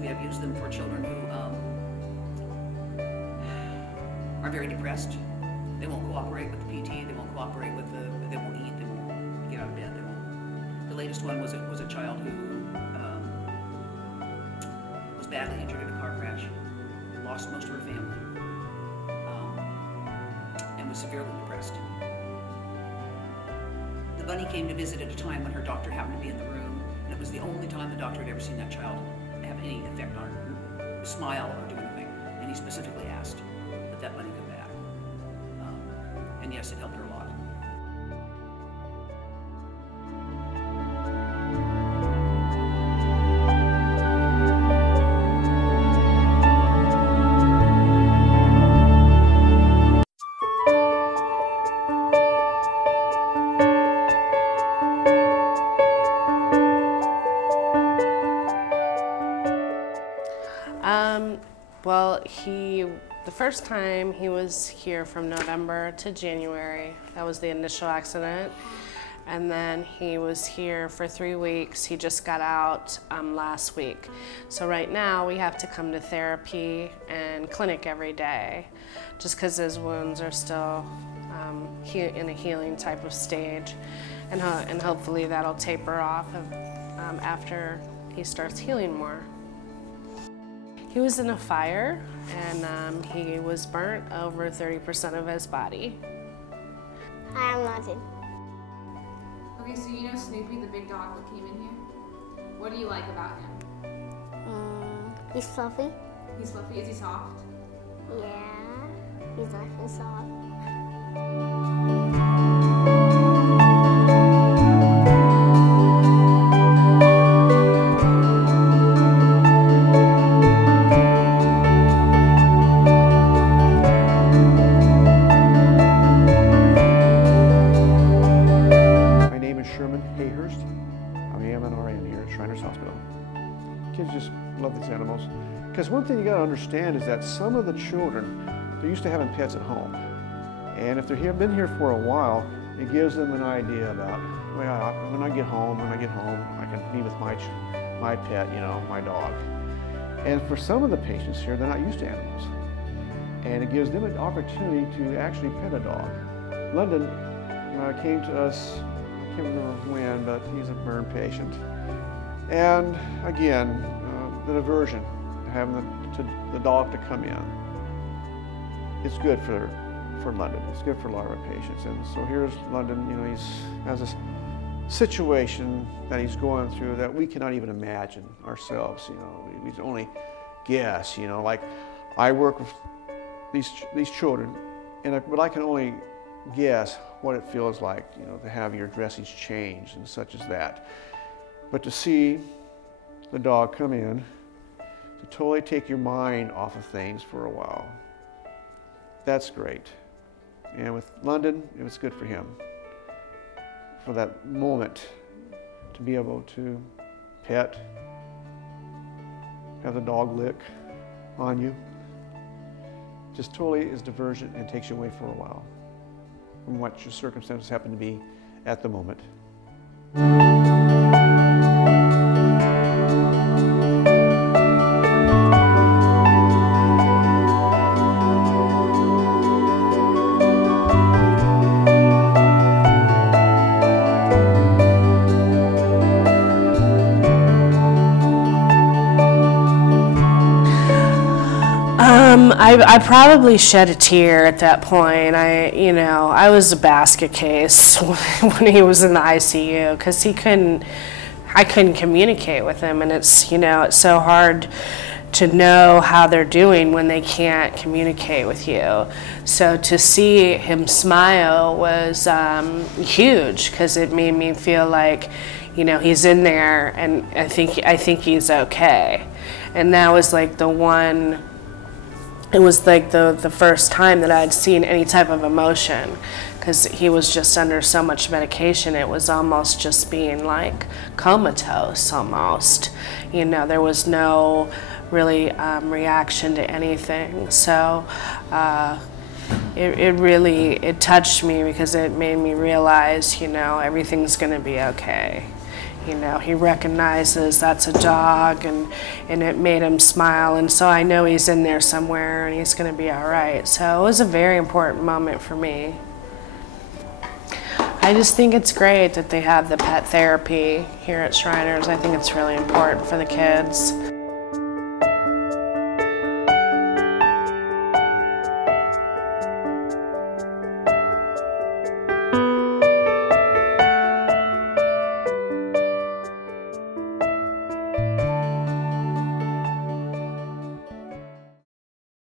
We have used them for children who are very depressed. They won't cooperate with the PT. They won't cooperate with they won't eat. They won't get out of bed. They won't. The latest one was a child who was badly injured in a car crash, lost most of her family, and was severely depressed. The bunny came to visit at a time when her doctor happened to be in the room, and it was the only time the doctor had ever seen that child have any effect on her, smile or do anything. And he specifically asked that that bunny come back. And yes, it helped her a lot. Well, the first time he was here from November to January. That was the initial accident. And then he was here for 3 weeks. He just got out last week. So right now we have to come to therapy and clinic every day just because his wounds are still in a healing type of stage. And hopefully that'll taper off after he starts healing more. He was in a fire, and he was burnt over 30% of his body. Hi, I'm London. Okay, so you know Snoopy, the big dog that came in here? What do you like about him? He's fluffy. He's fluffy. Is he soft? Yeah, he's nice and soft. Kids just love these animals. Because one thing you gotta understand is that some of the children, they're used to having pets at home. And if they've been here for a while, it gives them an idea about, well, when I get home, I can be with my pet, you know, my dog. And for some of the patients here, they're not used to animals. And it gives them an opportunity to actually pet a dog. London came to us, I can't remember when, but he's a burn patient. And again, the diversion, having the dog to come in, it's good for London. It's good for a lot of our patients. And so here's London, you know, he has a situation that he's going through that we cannot even imagine ourselves, you know. We can only guess, you know, like I work with these children, but I can only guess what it feels like, you know, to have your dressings changed and such as that. But to see the dog come in, to totally take your mind off of things for a while, that's great. And with London, it was good for him. For that moment, to be able to pet, have the dog lick on you, just totally is diversion and takes you away for a while from what your circumstances happen to be at the moment. I probably shed a tear at that point. I was a basket case when he was in the ICU because I couldn't communicate with him, and it's so hard to know how they're doing when they can't communicate with you. So to see him smile was huge because it made me feel like, he's in there, and I think he's okay. And that was like it was like the first time that I'd seen any type of emotion, because he was just under so much medication. It was almost just being like comatose almost. There was no really reaction to anything. So it touched me because it made me realize, you know, everything's gonna be okay. You know, he recognizes that's a dog, and it made him smile, and so I know he's in there somewhere and he's gonna be all right. So it was a very important moment for me. I just think it's great that they have the pet therapy here at Shriners. I think it's really important for the kids.